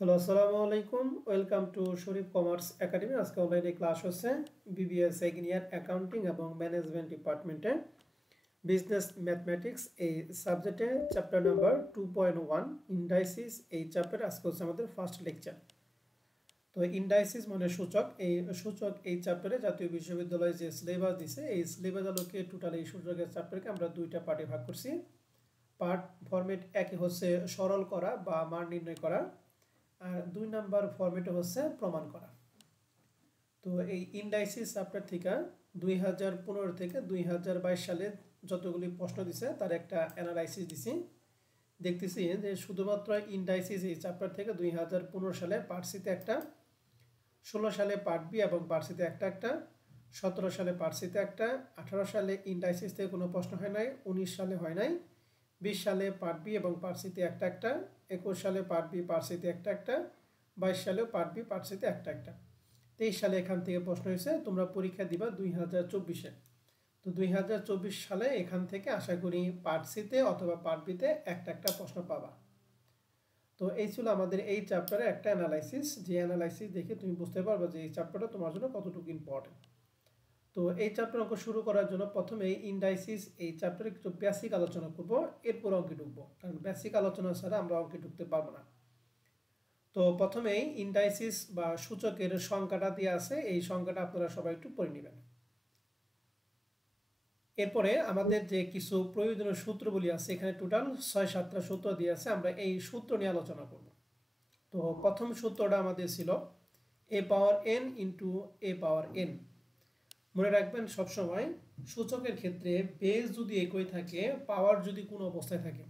Hello, আসসালামু আলাইকুম। Welcome to Sharif commerce academy. আজকে অনলাইনে ক্লাস হচ্ছে বিবিএ সেকেন্ড ইয়ার অ্যাকাউন্টিং এবং ম্যানেজমেন্ট ডিপার্টমেন্টে বিজনেস ম্যাথমেটিক্স এই সাবজেক্টে চ্যাপ্টার নাম্বার 2.1 ইন্ডাইসিস। এই চ্যাপ্টার আজকে হচ্ছে আমাদের ফার্স্ট লেকচার। তো ইন্ডাইসিস মানে সূচক। এই চ্যাপ্টারে জাতীয় বিশ্ববিদ্যালয় যে সিলেবাস দিছে এই সিলেবাস আলোকে টোটাল এই সূচকের চ্যাপ্টারকে আমরা দুইটা পার্টে ভাগ করছি। পার্ট ফরম্যাট একে হচ্ছে সরল করা বা মান নির্ণয় করা, আর 2 নাম্বার ফরম্যাটে হচ্ছে প্রমাণ করা। তো এই ইন্ডাইসিস চ্যাপ্টার থেকে 2015 থেকে 2022 সালে যতগুলি প্রশ্ন দিছে তার একটা অ্যানালাইসিস দিছি। দেখতেছি যে শুধুমাত্র ইন্ডাইসিস এই চ্যাপ্টার থেকে 2015 সালে পার্ট সিতে একটা, 16 সালে পার্ট বি এবং পার্ট সিতে একটা, 17 সালে পার্ট সিতে একটা, 18 সালে ইন্ডাইসিস থেকে কোনো প্রশ্ন হয় নাই, 19 সালে হয় নাই, 20 সালে পার্ট বি এবং পার্ট সিতে একটা, 21 সালে পার্ট বি পার্ট সিতে একটা, 22 সালেও পার্ট বি পার্ট সিতে একটা, 23 সালে এখান থেকে প্রশ্ন হয়েছে তোমরা পরীক্ষা দিবা 2024-এ। তো 2024 সালে এখান থেকে আশা করি পার্ট সিতে অথবা পার্ট বিতে একটা প্রশ্ন পাবা। তো এই ছিল আমাদের এই চ্যাপ্টারে একটা অ্যানালাইসিস, যে অ্যানালাইসিস দেখে তুমি বুঝতে পারবে যে এই চ্যাপ্টারটা তোমার জন্য কতটুকু ইম্পর্টেন্ট। তো এই চ্যাপ্টার অঙ্ক শুরু করার জন্য প্রথমে ইন্ডাইসিস এই চ্যাপ্টারে কিছু বেসিক আলোচনা করব, এরপর অঙ্কে ঢুকবো, কারণ বেসিক আলোচনা ছাড়া আমরা অঙ্কে ঢুকতে পারবো না। তো প্রথমেই ইন্ডাইসিস বা সূচকের সংখ্যাটা দিয়ে আছে, এই সংখ্যাটা আপনারা সবাই একটু পড়ে নেবেন। এরপরে আমাদের যে কিছু প্রয়োজনীয় সূত্রগুলি আছে, এখানে টোটাল 6-7টা সূত্র দিয়ে আছে, আমরা এই সূত্র নিয়ে আলোচনা করব। তো প্রথম সূত্রটা আমাদের ছিল এ পাওয়ার এন ইন্টু এ পাওয়ার এন। মনে রাখবেন সবসময় সূচকের ক্ষেত্রে বেস যদি একই থাকে, পাওয়ার যদি কোনো অবস্থায় থাকে,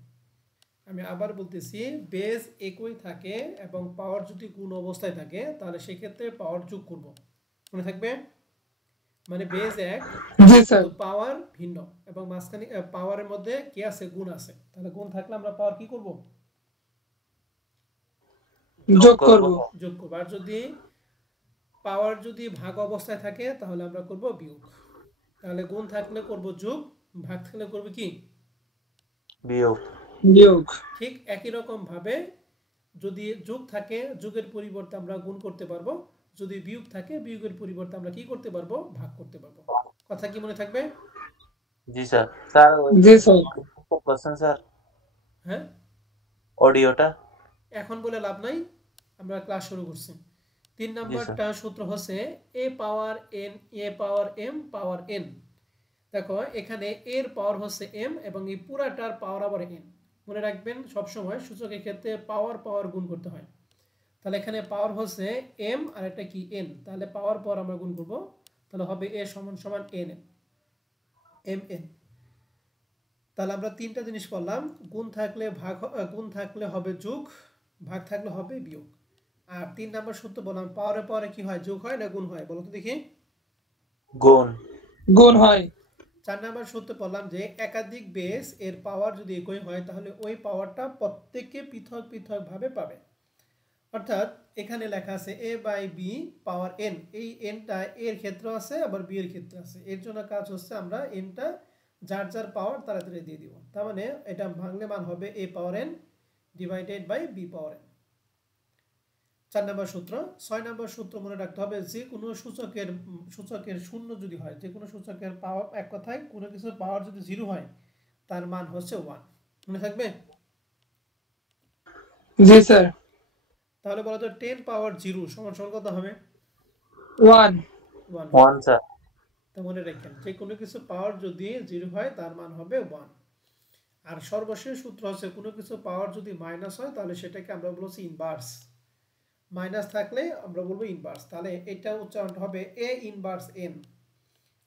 আমি আবার বলতেছি, বেস একই থাকে এবং পাওয়ার যদি কোনো অবস্থায় থাকে তাহলে সেক্ষেত্রে পাওয়ার যোগ করব। মনে থাকবে, মানে বেস এক কিন্তু পাওয়ার ভিন্ন এবং মাঝখানে পাওয়ারের মধ্যে কি আছে, গুণ আছে, তাহলে গুণ থাকলে আমরা পাওয়ার কি করব, যোগ করব। আর যদি পাওয়ার যদি ভাগ অবস্থায় থাকে তাহলে আমরা করব বিয়োগ। তাহলে গুণ থাকলে করব যোগ, ভাগ থাকলে করব কি, বিয়োগ। ঠিক একই রকম ভাবে যদি যোগ থাকে যোগের পরিবর্তে আমরা গুণ করতে পারবো, যদি বিয়োগ থাকে বিয়োগের পরিবর্তে আমরা কি করতে পারবো, ভাগ করতে পারবো। কথা কি মনে থাকবে? জি স্যার। স্যার জি স্যার, কোশ্চেন স্যার, হ্যাঁ অডিওটা এখন বলে লাভ নাই, আমরা ক্লাস শুরু করছি। 3 নাম্বারটা সূত্র হচ্ছে A power N A power M power N. দেখো এখানে এর পাওয়ার হচ্ছে এম এবং এই পুরাটার পাওয়ার আবার এন। মনে রাখবেন সবসময় সূচকের ক্ষেত্রে পাওয়ার গুণ করতে হয়। তাহলে এখানে পাওয়ার হচ্ছে এম আর একটা কি এন, তাহলে পাওয়ার আমরা গুণ করব, তাহলে হবে এ সমান সমান এন এম এন। তাহলে আমরা তিনটা জিনিস করলাম, গুণ থাকলে ভাগ, গুণ থাকলে হবে যোগ, ভাগ থাকলে হবে বিয়োগ। আর 3 নাম্বার সূত্র বললাম পাওয়ারে কি হয়, যোগ হয় না গুণ হয়, বলো তো দেখি। গুণ হয়। 4 নাম্বার সূত্র বললাম যে একাধিক বেস এর পাওয়ার যদি একই হয় তাহলে ওই পাওয়ারটা প্রত্যেককে পৃথক ভাবে পাবে। অর্থাৎ এখানে লেখা আছে a by B power n, এই nটা এর ক্ষেত্রে আছে আবার বি এর ক্ষেত্রে আছে, এর জন্য কাজ হচ্ছে আমরা nটা যার যার পাওয়ার তাড়াতাড়ি দিয়ে দিব। তার মানে এটা ভাঙলে মান হবে a power n divided by b power n। 4 নম্বর সূত্র। 6 নম্বর সূত্র মনে রাখতে হবে, যে কোনো সূচকের শূন্য যদি হয়, যে কোনো সূচকের পাওয়ার, এক কথায় কোনো কিছুর পাওয়ার যদি 0 হয় তার মান হচ্ছে 1। মনে থাকবে? জি স্যার। তাহলে বলো তো 10 পাওয়ার 0 সমান সমান কত হবে? 1 স্যার। তো মনে রাখেন যে কোনো কিছু পাওয়ার যদি 0 হয় তার মান হবে 1। আর সর্বশেষ সূত্র হচ্ছে কোনো কিছু পাওয়ার যদি মাইনাস হয় তাহলে সেটাকে আমরা বলছি ইনভার্স, মাইনাস থাকলে আমরা বলবো ইনভার্স। তাহলে এটা উচ্চারণটা হবে এ ইনভার্স এন।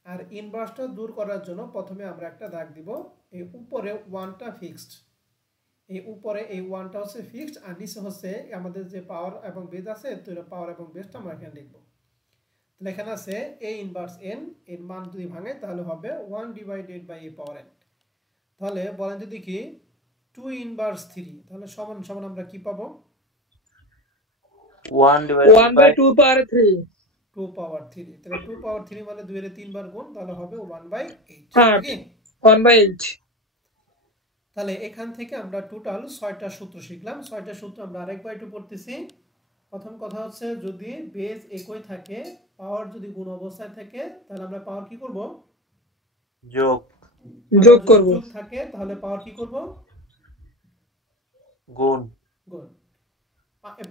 আর ইনভার্সটা দূর করার জন্য প্রথমে আমরা একটা দাগ দিব, এই উপরে 1টা ফিক্সড, এই উপরে এই 1টা হচ্ছে ফিক্সড আর নিচে হচ্ছে আমাদের যে পাওয়ার এবং বেস আছে, তো পাওয়ার এবং বেসটা আমরা এখানে লিখবো। তাহলে এখানে আছে a ইনভার্স n, এর মান যদি ভাঙে তাহলে হবে 1 divided by a power n। তাহলে বলেন যদি কি 2 ইনভার্স 3, তাহলে সমান সমান আমরা কি পাবো? 1 বাই 2 পাওয়ার 3। 2 পাওয়ার 3। তাহলে 2 পাওয়ার 3 মানে 2 এর 3 বার গুণ, তাহলে হবে 1/8। নাকি 1/8। তাহলে এখান থেকে আমরা টোটাল 6টা সূত্র শিখলাম। 6টা সূত্র আমরা আরেকবার একটু পড়তেছি। প্রথম কথা হচ্ছে যদি বেজ একই থাকে, পাওয়ার যদি গুণ অবস্থায় থাকে, তাহলে আমরা পাওয়ার কি করব? যোগ যোগ করব। যোগ থাকে তাহলে পাওয়ার কি করব? গুণ গুণ।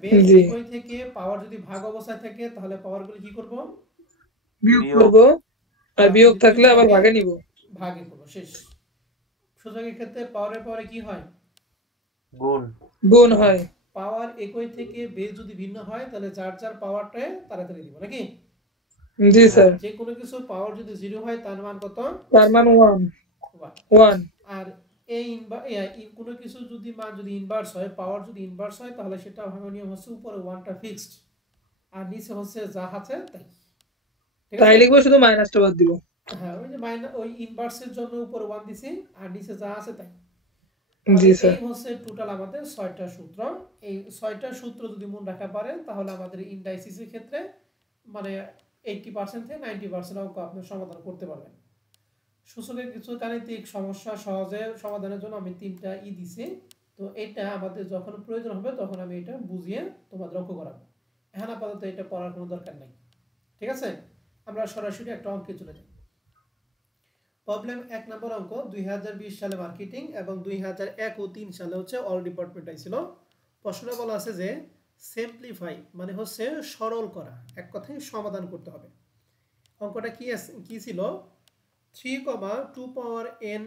বেজ জি একই থেকে পাওয়ার যদি ভাগ অবস্থায় থাকে তাহলে পাওয়ারগুলো কি করব? বিয়োগ বিয়োগ করব, আর আর বিয়োগ যদি থাকলে বিয়োগ আবার থাকে ভাগে নিব। ভাগে করব, শেষ। সূচকের ক্ষেত্রে পাওয়ারের পরে কি হয়? গুণ গুণ গুণ। হয়। পাওয়ার একই থেকে বেজ যদি ভিন্ন হয় তাহলে যার যার পাওয়ারটা তাড়াতাড়ি দিব নাকি? জি আর স্যার। যে কোনো কিছু পাওয়ার যদি 0 হয় তার মান কত? তার মান 1 1। 1 আর এই কোনো কিছু যদি মান যদি ইনভার্স হয়, পাওয়ার যদি ইনভার্স হয় তাহলে সেটা ভাঙার নিয়ম হচ্ছে উপরে 1টা ফিক্সড আর নিচে হচ্ছে যা আছে তাই। ঠিক তাই আছে? লিখবো, শুধু মাইনাসটা বাদ দিব। হ্যাঁ, ওই যে মাইনাস ওই ইনভার্সের জন্য উপরে 1 দিছি আর নিচে যা আছে তাই। তাহলে জি এই স্যার। হচ্ছে টোটাল আমাদের 6টা সূত্র। এই 6টা সূত্র যদি মনে রাখা পারেন তাহলে আমাদের ইনডাইসিসের ক্ষেত্রে মানে 80% থেকে 90% অঙ্ক আপনি সমাধান করতে পারবেন। সূচকের কিছু গাণিতিক সমস্যা সহজে সমাধানের জন্য আমি 3টা দিছি। তো এটা আমাদের যখন প্রয়োজন হবে তখন আমি এটা বুঝিয়ে তোমাদের অঙ্ক করাবো। এখন আপাতত এটা পড়ার কোনো দরকার নাই। ঠিক আছে? আমরা সরাসরি একটা অঙ্কে চলে যাই। প্রবলেম 1 নম্বর অঙ্ক 2020 সালে মার্কেটিং এবং 2001 ও 3 সালে হচ্ছে অল ডিপার্টমেন্ট আইছিল। প্রশ্নে বলা আছে যে সিম্পলিফাই মানে হচ্ছে সরল করা, এক কথায় সমাধান করতে হবে। অঙ্কটা কি ছিল? 3, 2 power n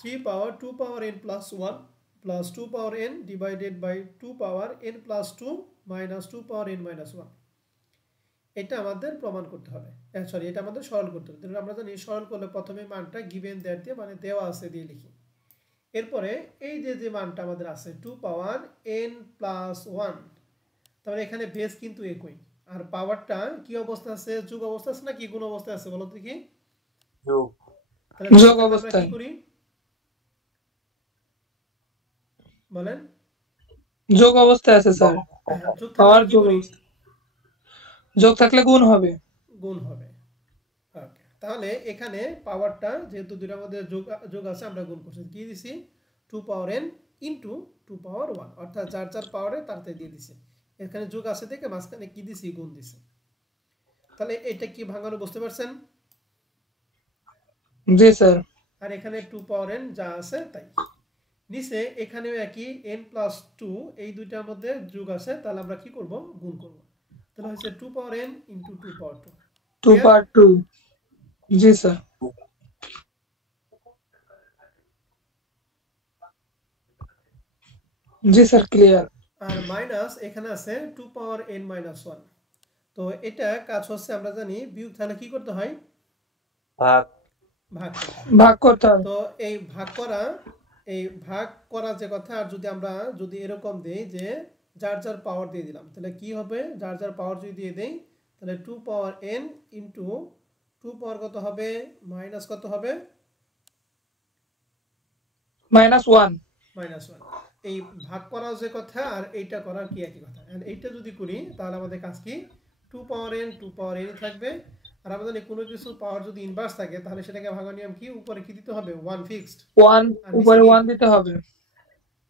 3 power 2 power n plus 1 plus 2 power n divided by 2 power n plus 2 minus 2 power n minus 1 এটা আমাদের প্রমাণ করতে হবে। সরি, এটা আমাদের সরল করতে হবে। তাহলে আমরা জানি সরল করলে প্রথমে মানটা গিভেন দ্যাট দিয়ে মানে দেওয়া আছে দিয়ে লিখি। এরপরে এই যে মানটা আমাদের আছে 2 পাওয়ার n প্লাস 1, তাহলে এখানে বেস কিন্তু একই। আর পাওয়ারটা কি অবস্থা আছে? যোগ অবস্থা আছে না কি গুণ অবস্থা আছে বলো তো দেখি? যোগ। তাহলে যোগ আমরা কি অবস্থায়। করি বলেন? যোগ অবস্থায় আছে স্যার। যোগ থাকলে পাওয়ার কি যোগ করি? অবস্থা। যোগ থাকলে গুণ হবে। গুণ হবে। ওকে, তাহলে এখানে পাওয়ারটা যেহেতু দুইটার মধ্যে যোগ আছে আমরা গুণ করছি। কি দিছি? 2 পাওয়ার n ইনটু 2 পাওয়ার 1, অর্থাৎ যার যার পাওয়ারে তারতে দিয়ে দিছি। এখানে যোগ আছে থেকে মাঝখানে কি দিছি? গুণ দিছি। তাহলে এটা কি ভাঙানো বুঝতে পারছেন? জি স্যার। আর এখানে 2 পাওয়ার n যা আছে তাই। নিচে এখানেও একই n প্লাস 2, এই দুইটার মধ্যে যোগ আছে, তাহলে আমরা কি করব? গুণ করব। তাহলে হচ্ছে 2 পাওয়ার n ইনটু 2 পাওয়ার 2। 2 পাওয়ার 2। জি স্যার। জি স্যার, ক্লিয়ার। আর মাইনাস এখানে আছে 2 পাওয়ার n মাইনাস 1। তো এটা কাজ হচ্ছে আমরা জানি বিয়োগ তাহলে কি করতে হয়? ভাগ ভাগ করতে হয়। ভাগ করতে হবে। তো এই ভাগ করা যে কথা, আর যদি আমরা এরকম দেই যে যার যার পাওয়ার দিয়ে দিলাম তাহলে কি হবে? যার যার পাওয়ার যদি দিয়ে দেই তাহলে 2 পাওয়ার n ইনটু 2 পাওয়ার কত হবে? মাইনাস কত হবে? -1। -1। এই ভাগ করা যে কথা আর এইটা করার কি একই কথা। এন্ড এইটা যদি করি তাহলে আমাদের কাজ কি? 2 পাওয়ার n থাকবে। আর আমাদের কোনো কিছু পাওয়ার যদি ইনভার্স থাকে তাহলে সেটাকে ভাঙার নিয়ম কি? উপরে কি দিতে হবে? 1 ফিক্সড। 1 আর নিচে উপরে কি? 1 দিতে হবে।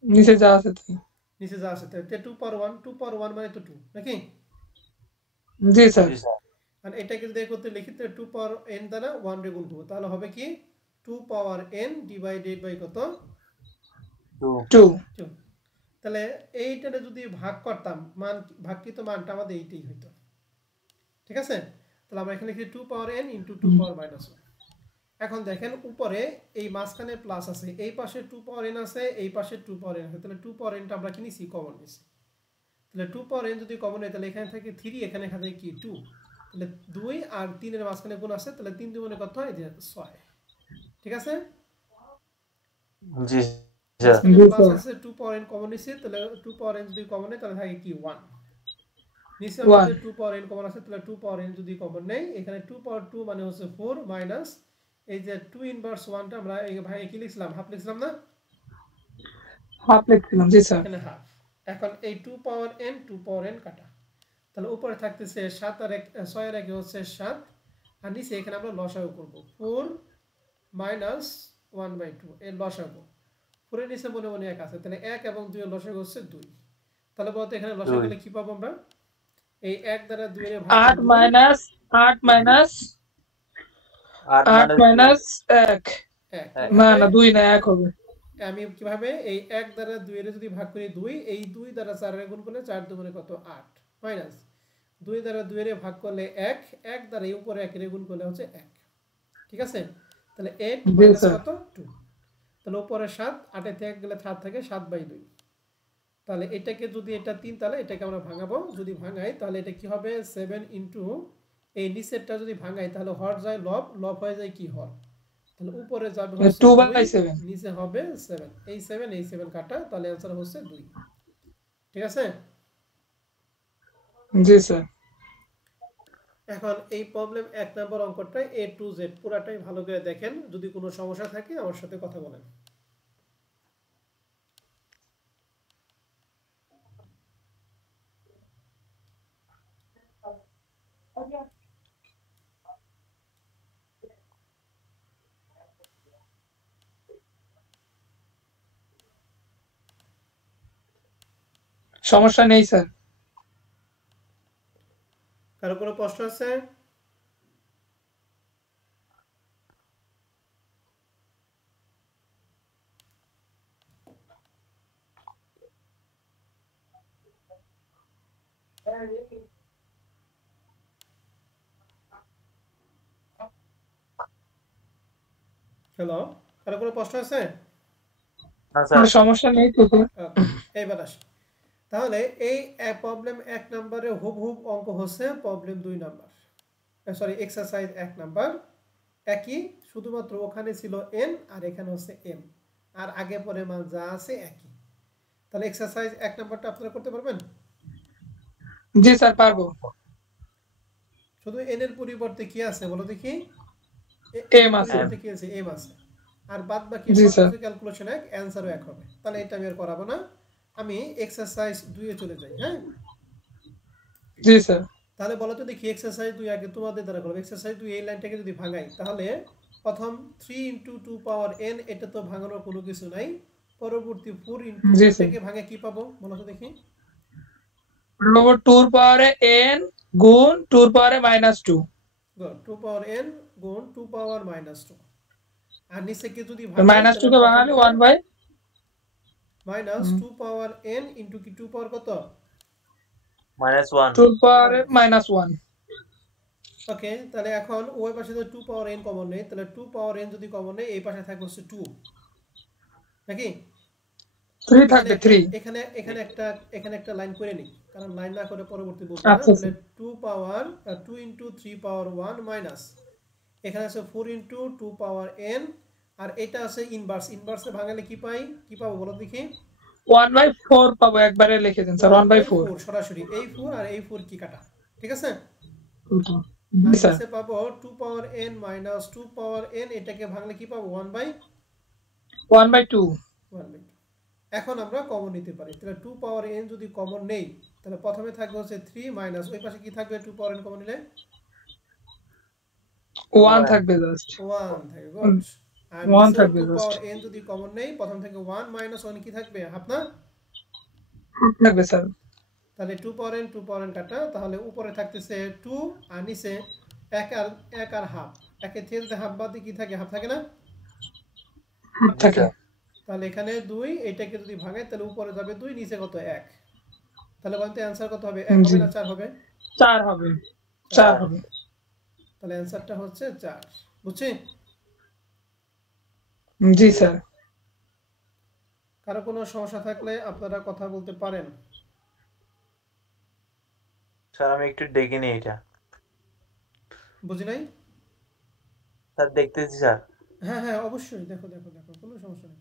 নিচে যা আছে তাই। নিচে যা আছে তাই। 2 পাওয়ার 1 মানে তো 2 নাকি? জি স্যার। জি স্যার। আর এটাকে যদি করতে লিখি তাহলে 2 পাওয়ার n দ্বারা 1 রে গুণ করব, তাহলে হবে কি? 2 পাওয়ার n ডিভাইডেড বাই কত? 2। 2। তাহলে এইটারে যদি ভাগ করতাম, ভাগকৃত মানটা আমাদের এইটাই হইতো। ঠিক আছে? তাহলে আমরা এখানে লিখি 2 পাওয়ার n ইনটু 2 পাওয়ার মাইনাস 1। এখন দেখেন উপরে এই মাঝখানে প্লাস আছে, এই পাশে 2 পাওয়ার n আছে, এই পাশে 2 পাওয়ার n আছে। তাহলে 2 পাওয়ার n টা আমরা কি নিছি? কমন নিছি। তাহলে 2 পাওয়ার n যদি কমন হয় তাহলে এখানে থাকে 3, এখানে থাকে কি 2। তাহলে 2 আর 3 এর মাঝখানে গুণ আছে, তাহলে 3 2 কত হয়? যে 6। ঠিক আছে? জি স্যার। মাঝখানে জি প্লাস স্যার। আছে, 2 পাওয়ার n কমন নিছি, তাহলে 2 পাওয়ার n যদি কমন হয় তাহলে থাকে কি 1। নিচে আমাদের 2 পাওয়ার n কমন আছে, তাহলে 2 পাওয়ার n যদি কমন নেই এখানে 2 পাওয়ার 2 মানে হচ্ছে 4 মাইনাস এই যে 2 ইনভার্স 1 টা আমরা এই ভাই কি লিখলাম? হাফ লিখলাম না? হাফ লিখছিলাম। জি স্যার। এখানে হাফ। এখন এই 2 পাওয়ার n কাটা, তাহলে উপরে থাকতেছে 7 আর 6 এর আগে হচ্ছে 7, আর নিচে এখানে আমরা লসাগু করব 4 মাইনাস 1/2 এর লসাগু। 4 এর নিচে মনে মনে 1 আছে, তাহলে 1 এবং 2 এর লসাগু হচ্ছে 2। তাহলে বলতে এখানে লসাগু করলে কি পাবো আমরা এই 1 দ্বারা 2 এর ভাগ 8 মাইনাস 8 মাইনাস 1 না না 2 না 1 হবে আমি কিভাবে এই 1 দ্বারা 2 এর যদি ভাগ করি 2 এই 2 দ্বারা 4 এর গুণ করলে 4 দুগুণে কত 8 মাইনাস 2 দ্বারা 2 এর ভাগ করলে 1 1 দ্বারা এই উপরে 1 এর গুণ করলে হচ্ছে 1 ঠিক আছে তাহলে 8 মাইনাস কত 2 তাহলে উপরে 7 8 এ থেকে গেলে 7 থাকে 7/2 তাহলে এটাকে যদি এটা 3 তাহলে এটাকে আমরা ভাঙাবো যদি ভাঙাই তাহলে এটা কি হবে 7 ইনটু এই নিচেরটা যদি ভাঙাই তাহলে হর যায় লব লব হয়ে যায় কি হর তাহলে উপরে যাবে হচ্ছে 2/7 নিচে হবে 7 এই 7 কাটা তাহলে आंसर হচ্ছে 2 ঠিক আছে জি স্যার এখন এই প্রবলেম 1 নম্বর অঙ্কটা A to Z পুরাটাই ভালো করে দেখেন যদি কোনো সমস্যা থাকে আমার সাথে কথা বলেন সমস্যা নেই স্যার কারো কোনো প্রশ্ন আছে হ্যালো কারো কোনো প্রশ্ন আছে না স্যার সমস্যা নেই তো এইবার আসি তাহলে এই প্রবলেম 1 নম্বরে হুবহুব অঙ্ক হচ্ছে problem 2 number sorry exercise 1 number একই শুধুমাত্র ওখানে ছিল n আর এখানে হচ্ছে m আর আগে পরে মান যা আছে একই তাহলে এক্সারসাইজ 1 নাম্বারটা আপনারা করতে পারবেন জি স্যার পারবো শুধু n এর পরিবর্তে কি আছে বলো দেখি m আছে কি আছে m আছে আর বাদ বাকি সব ক্যালকুলেশন এক অ্যানসারও এক হবে তাহলে এটা আমি আর করাবো না আমি এক্সারসাইজ 2 এ চলে যাই হ্যাঁ জি স্যার তাহলে বলো তো দেখি এক্সারসাইজ 2 আগে তোমাদের দ্বারা করব এক্সারসাইজ 2 এই লাইনটাকে যদি ভাঙাই তাহলে প্রথম 3 * 2 পাওয়ার n এটা তো ভাঙানোর কোনো কিছু নাই পরবর্তী 4 * এটাকে ভাঙে কি পাবো বলো তো দেখি বরাবর 2 পাওয়ারে n গুণ 2 পাওয়ারে -2 গুড 2 পাওয়ার n গুণ 2 পাওয়ার -2 আর নিচে কি যদি -2 কে ভাঙালে 1 বাই -2 পাওয়ার n ইনটু কি 2 পাওয়ার কত -1 2 পাওয়ারে -1 ওকে তাহলে এখন ওই পাশে তো 2 পাওয়ার n কমন নেই তাহলে 2 পাওয়ার n যদি কমন নেই এই পাশে থাকবে হচ্ছে 2 নাকি 3 থাকবে 3 এখানে একটা লাইন করে নি কারণ লাইন না করে পরবর্তী বলবো না তাহলে 2 পাওয়ার 2 * 3 পাওয়ার 1 মাইনাস এখানে আছে 4 * 2 পাওয়ার n আর এটা আছে ইনভার্সে ভাঙালে কি পাবো বলো দেখি 1/4 পাবো একবারে লিখে দেন স্যার 1/4 সরাসরি এই 4 আর এই 4 কি কাটা ঠিক আছে জি স্যার নিচে পাবো 2 পাওয়ার n - 2 পাওয়ার n এটাকে ভাঙলে কি পাবো 1/2 এখন আমরা কমন নিতে পারি তাহলে 2 পাওয়ার n যদি কমন নেই তাহলে প্রথমে থাকবে হচ্ছে 3 মাইনাস ওই পাশে কি থাকবে 2 পাওয়ার n কমন নিলে 1 থাকবে জাস্ট 1 থাকবে গুড আর 1 থাকবে 2 জাস্ট পাওয়ার n যদি কমন নেই প্রথম থেকে 1 - 1 কি থাকবে হাফ না থাকবে স্যার তাহলে 2 পাওয়ার n কাটা তাহলে উপরে থাকতেছে 2 আর নিচে 1 আর হাফ একে থেকে যদি হাফ বাদ দিয়ে কি থাকে হাফ থাকে না থাকে তাহলে এখানে 2 এটাকে যদি ভাঙাই তাহলে উপরে যাবে 2 নিচে কত 1 তাহলে বলতে आंसर কত হবে 1 হবে না 4 হবে 4 হবে 4 হবে তাহলে आंसरটা হচ্ছে 4 বুঝছেন জি স্যার কারো কোনো সমস্যা থাকলে আপনারা কথা বলতে পারেন স্যার আমি একটু দেখে নিই এটা বুঝি নাই স্যার দেখতেছি স্যার হ্যাঁ অবশ্যই দেখো কোনো সমস্যা নেই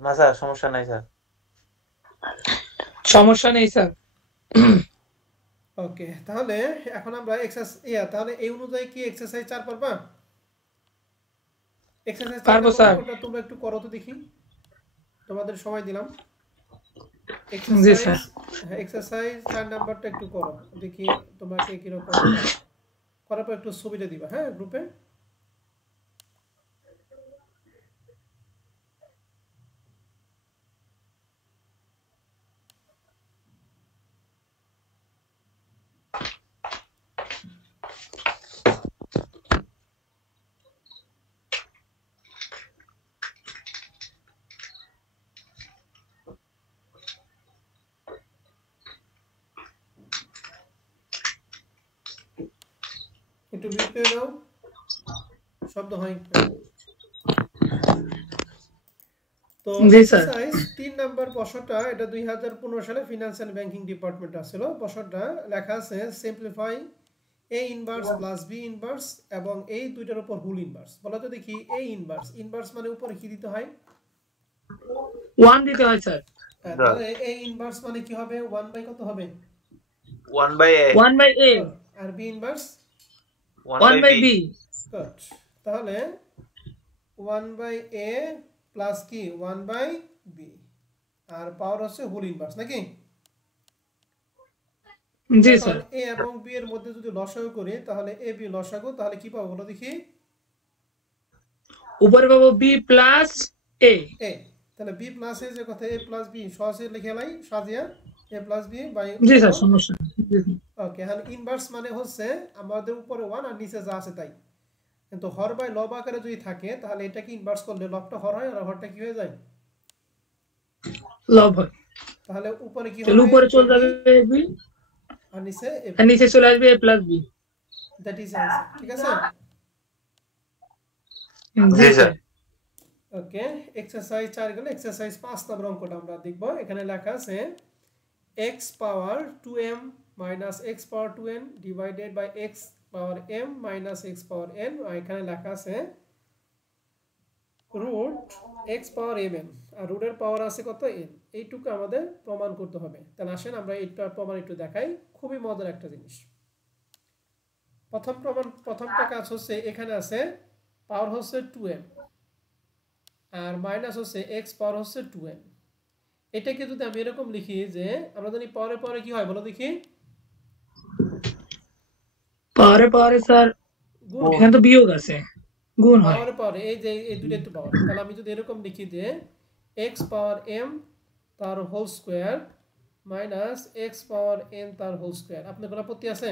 না স্যার সমস্যা নাই স্যার সমস্যা নেই স্যার ওকে তাহলে এখন আমরা তাহলে এই অনুযায়ী কি এক্সারসাইজ 4 পারবা এক্সারসাইজ 4 পারবো স্যার তোমরা একটু করো তো দেখি তোমাদের সময় দিলাম জি স্যার। এক্সারসাইজ 4 নাম্বারটা একটু করো, দেখি তোমাকে কিরকম করার পর একটু ছবিটা দিবা, হ্যাঁ, গ্রুপে। একটু মিউট করে দাও, শব্দ হয়। তো এক্সারসাইজ 3 নাম্বার প্রশ্নটা, এটা 2015 সালে ফিনান্স এন্ড ব্যাংকিং ডিপার্টমেন্ট আসছিল। প্রশ্নটা লেখা আছে simplify A inverse plus B inverse এবং এই দুইটার উপর হোল ইনভার্স। বলা তো দেখি এ ইনভার্স, ইনভার্স মানে উপরে কি দিতে হয়? 1 দিতে হয় স্যার। তাহলে এ ইনভার্স মানে কি হবে? 1 বাই কত হবে? 1 by a 1 বাই a। আর B inverse 1 by b। Good. তাহলে 1 বাই এ প্লাস কি 1 বাই বি, আর পাওয়ার হচ্ছে হোল ইনভার্স, নাকি? জি স্যার। এ এবং বি এর মধ্যে যদি লসাগু করি তাহলে এ বি লসাগু, তাহলে কি পাবো বলো দেখি? উপরে পাবো b প্লাস a। তাহলে বি প্লাস এ যে কথা, এ প্লাস বি সহজে লিখে লাই সাজিয়া, এ প্লাস বি বাই। জি স্যার, সমস্যা নেই। ওকে, এখন ইনভার্স মানে হচ্ছে আমাদের উপরে 1 আর নিচে যা আছে তাই, কিন্তু হর বাই লব আকারে যদি থাকে তাহলে এটা কি ইনভার্স করলে লবটা হর হয় আর হরটা কি হয়ে যায়? লব হয়। তাহলে উপরে কি তাহলে হবে? উপরে চলে যাবে b আর নিচে a, আর নিচে চলে আসবে a plus b। That is answer, ঠিক আছে? জি স্যার। ওকে, এক্সারসাইজ 4 গেল। এক্সারসাইজ 5 নম্বর অঙ্কটা আমরা দেখব। এখানে লেখা আছে x power 2m minus x power 2n divided by x power m minus x power n, আর এখানে লেখা আছে রুট x পাওয়ার mn, আর রুটের পাওয়ার আছে কত n। এইটুকু আমাদের প্রমাণ করতে হবে। তাহলে আসেন আমরা এইটার প্রমাণ একটু দেখাই, খুবই মজার একটা জিনিস। প্রথমটা কাজ হচ্ছে এখানে আছে পাওয়ার হচ্ছে 2m আর মাইনাস হচ্ছে x পাওয়ার হচ্ছে 2n। এটাকে যদি আমি এরকম লিখি যে আমরা জানি পাওয়ারে পাওয়ারে কি হয় বলো দেখি? পাওয়ারে স্যার এখানে তো বিয়োগ আছে, গুণ হয়। পাওয়ারে এই যে এই দুটো একটু পাওয়ার, তাহলে আমি যদি এরকম লিখি যে x পাওয়ার m তার whole square minus x power n তার হোল স্কয়ার, আপনার কোনো আপত্তি আছে?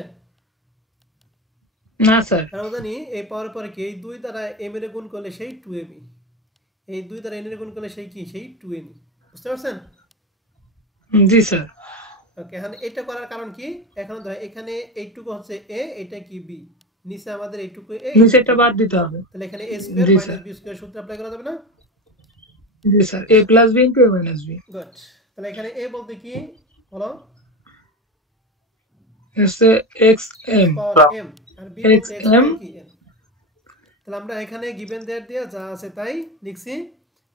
না স্যার। আমরা জানি এই পাওয়ারে পাওয়ারে কি, এই 2 দ্বারা m এর গুণ করলে সেই 2m, এই 2 দ্বারা n এর গুণ করলে সেই কি, সেই 2n। বুঝতে পারছেন? জি স্যার। ওকে, এখন এটা করার কারণ কি? এখন ধর এখানে এইটুকু হচ্ছে a, এটা কি b, নিচে আমাদের এইটুকু a, নিচেটা বাদ দিতে হবে। তাহলে এখানে a square minus b square সূত্র অ্যাপ্লাই করা যাবে না? জি sir, a plus b into a minus b। Good. তাহলে এখানে a বলতে কি বলো? xm আর b বলতে x কি n। তাহলে আমরা এখানে গিভেন দ্যাট দিয়ে যা আছে তাই লিখছি।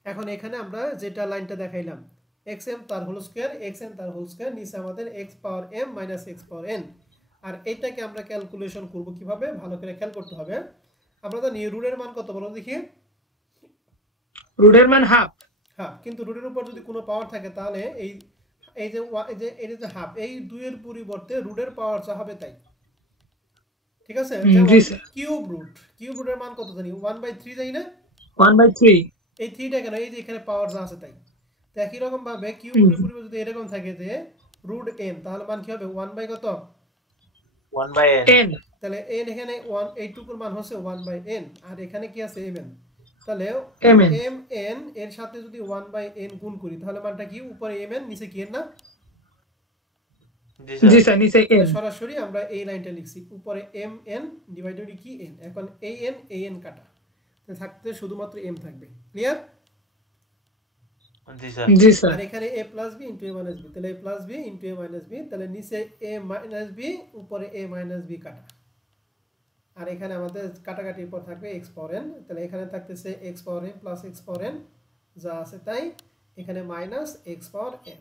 এখন এখানে আমরা যেটা লাইনটা দেখাইলাম xm তার হোল স্কয়ার, xn তার হোল স্কয়ার, নিচে আমাদের x power m minus x power n। আর এটাকে আমরা ক্যালকুলেশন করব কিভাবে, ভালো করে খেয়াল করতে হবে। আমরা জানি রুটের মান কত বলো দেখি? রুটের মান হাফ। কিন্তু রুটের উপর যদি কোনো পাওয়ার থাকে তাহলে এই যে হাফ, এই 2 এর পরিবর্তে রুটের পাওয়ার যা হবে তাই, ঠিক আছে? জি স্যার। কিউব রুটের মান কত জানি? 1/3 জানি না? 1/3। এই 3টা কেন? এই যে এখানে পাওয়ার যা আছে তাই। তো একই রকম ভাবে কিউব রুটের পরিবর্তে যদি এরকম থাকে যে রুট n, তাহলে মান কি হবে? 1 বাই কত? 1 by n। তাহলে n এখানে 1, এইটুকুর মান হচ্ছে 1/n, আর এখানে কি আছে mn। তাহলে mn এর সাথে যদি 1/n গুণ করি তাহলে মানটা কি? উপরে mn নিচে কি n না? জি স্যার, নিচে n। সরাসরি আমরা এই লাইনটা লিখছি, উপরে mn ডিভাইডেড কি n। এখন an কাটা, তাহলে থাকতে শুধুমাত্র m থাকবে। ক্লিয়ার? জি স্যার। আর এখানে a plus b into a minus b, তাহলে a plus b into a minus b, তাহলে নিচে a মাইনাস b উপরে a মাইনাস b কাটা। আর এখানে আমাদের কাটাকাটির পর থাকবে x পাওয়ার n, তাহলে এখানে থাকতেছে x power n plus x power n যা আছে তাই, এখানে মাইনাস x পাওয়ার n,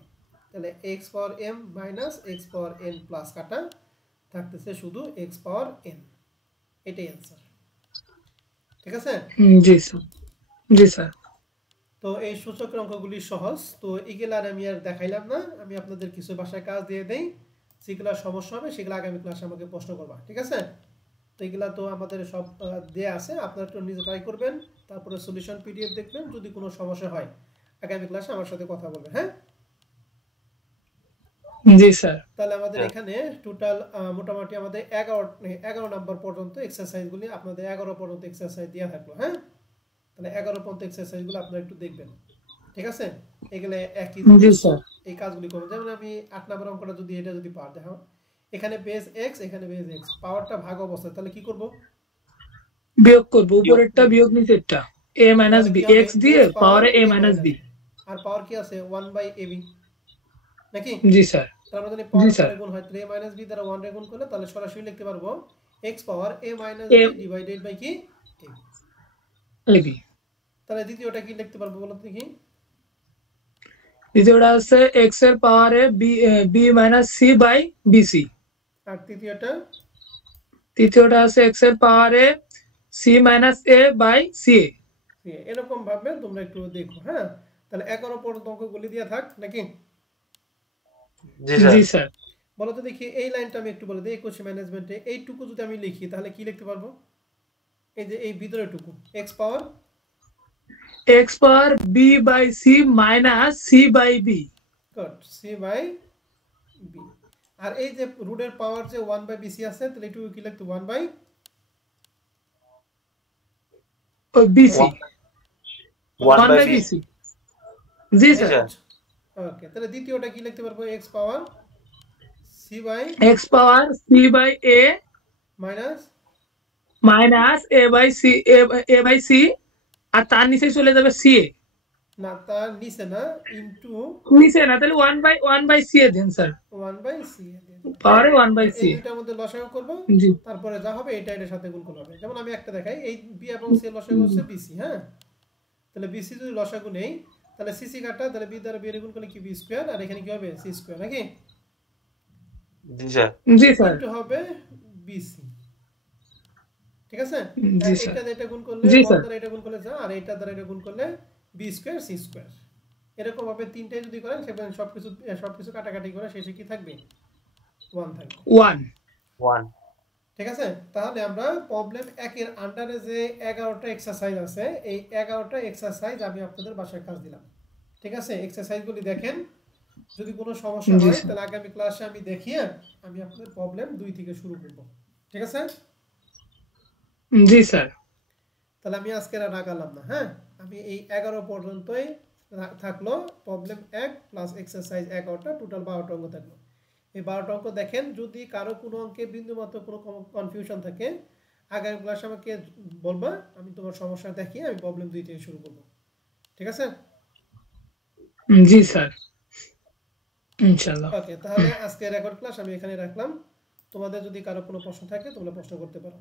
তাহলে x power m minus x power n plus কাটা থাকতেছে শুধু x পাওয়ার n। এটাই आंसर, ঠিক আছে? জি স্যার। জি স্যার। তো এই সূচকের অঙ্কগুলি সহজ, তো এগুলা আমি আর দেখাইলাম না, আমি আপনাদের কিছু ভাষায় কাজ দিয়ে দেই, যেগুলো সমস্যা হবে সেগুলো আগামী ক্লাসে আমাকে প্রশ্ন করবা, ঠিক আছে? তো এগুলা তো আমাদের সব দেয়া আছে, আপনারা একটু নিজে ট্রাই করবেন, তারপরে সলিউশন পিডিএফ দেখবেন, যদি কোনো সমস্যা হয় আগামী ক্লাসে আমার সাথে কথা বলবেন, হ্যাঁ? জি স্যার। তাহলে আমাদের এখানে টোটাল মোটামুটি আমাদের 11 নাম্বার পর্যন্ত এক্সারসাইজগুলি আপনাদের 11 পর্যন্ত এক্সারসাইজ দেওয়া থাকলো, হ্যাঁ? তাহলে 11 পর্যন্ত এক্সারসাইজগুলো আপনারা একটু দেখবেন, ঠিক আছে? এগুলো একই জিনিস, এই কাজগুলি করবেন। যেমন আমি 8 নাম্বার অঙ্কটা যদি এটা যদি পার দেখো, এখানে বেস x, এখানে বেস x, পাওয়ারটা ভাগ অবস্থায়, তাহলে কি করব? বিয়োগ করব, উপরেরটা বিয়োগ নিচেরটা, a - b, x দিয়ে পাওয়ারে a - b, আর পাওয়ার কি আছে 1/ab নাকি? জি স্যার। তার মানে পাওয়ার দ্বারা গুণ হয়, তাহলে a - b দ্বারা 1 রে গুণ করলে তাহলে সরাসরি লিখতে পারবো x power a - b divided by কি ab। তাহলে দ্বিতীয়টা কি লিখতে পারবো বলো দেখি? দ্বিতীয়টা আছে x এর পাওয়ারে b - c বাই bc। আর তৃতীয়টা আছে x এর পাওয়ারে c - a বাই ca। এরকম ভাবে তোমরা একটু দেখো, হ্যাঁ? তাহলে 11 পর্যন্ত অঙ্কগুলি দিয়ে থাক নাকি? জি স্যার। বলো তো দেখি, এই লাইনটা আমি একটু বলে দিই, কোশ্চেন ম্যানেজমেন্টে এইটুকু যদি আমি লিখি তাহলে কি লিখতে পারবো? এই যে এই ভিতরেটুকু x power b by c minus c by b, cut c by b। আর এই যে রুটের পাওয়ার যে 1/bc আছে, তাহলে এটুকু কি লিখতে 1/bc। জি স্যার। ওকে, তাহলে দ্বিতীয়টা কি লিখতে পারবো? x power c by a minus a by c, আর তার নিচে চলে যাবে ca। না, তার নিচে না, ইনটু নিচে না, তাহলে 1/c দেন স্যার, 1/c পাওয়ারে 1/c। এই দুটার মধ্যে লসাগু করব, তারপরে যা হবে এটা এর সাথে গুণ করতে হবে। যেমন আমি একটা দেখাই, এই b এবং c এর লসাগু হচ্ছে bc, হ্যাঁ? তাহলে bc যদি লসাগু নেই, তাহলে cc কাটা, তাহলে b দ্বারা b এর গুণ করলে কি b স্কয়ার, আর এখানে কি হবে c স্কয়ার নাকি? জি স্যার। জি স্যার। ইনটু হবে bc, ঠিক আছে? এটা দিয়ে এটা গুণ করলে 1 দ্বারা এটা গুণ করলে যা, আর এটা দ্বারা এটা গুণ করলে b স্কয়ার c স্কয়ার। এরকম ভাবে তিনটে যদি করেন সেখানে সবকিছু কাটাকাটি করে শেষে কি থাকবে? 1 থাকবে। 1 ঠিক আছে? তাহলে আমরা প্রবলেম 1 এর আন্ডারে যে 11টা এক্সারসাইজ আছে, এই 11টা এক্সারসাইজ আমি আপনাদের বাসায় কাজ দিলাম, ঠিক আছে? এক্সারসাইজগুলি দেখেন, যদি কোনো সমস্যা হয় তাহলে আগামী ক্লাসে আমি দেখিয়ে আমি আপনাদের প্রবলেম 2 থেকে শুরু করব, ঠিক আছে? জি স্যার। তাহলে আমি আজকে আর রাগালাম না, হ্যাঁ? আমি এই 11 পর্যন্তই থাকলো প্রবলেম 1 প্লাস এক্সারসাইজ 11টা, টোটাল 12টা অঙ্ক থাকলো। এই 12টা অঙ্ক দেখেন, যদি কারো কোনো অঙ্কে বিন্দুমাত্র কোনো কনফিউশন থাকে আগামী ক্লাসে আমাকে বলবা, আমি তোমার সমস্যা দেখিয়ে আমি প্রবলেম 2 থেকে শুরু করব, ঠিক আছে? জি স্যার, ইনশাআল্লাহ। ওকে, তাহলে আজকে রেকর্ড ক্লাস আমি এখানে রাখলাম। তোমাদের যদি কারো কোনো প্রশ্ন থাকে তোমরা প্রশ্ন করতে পারো।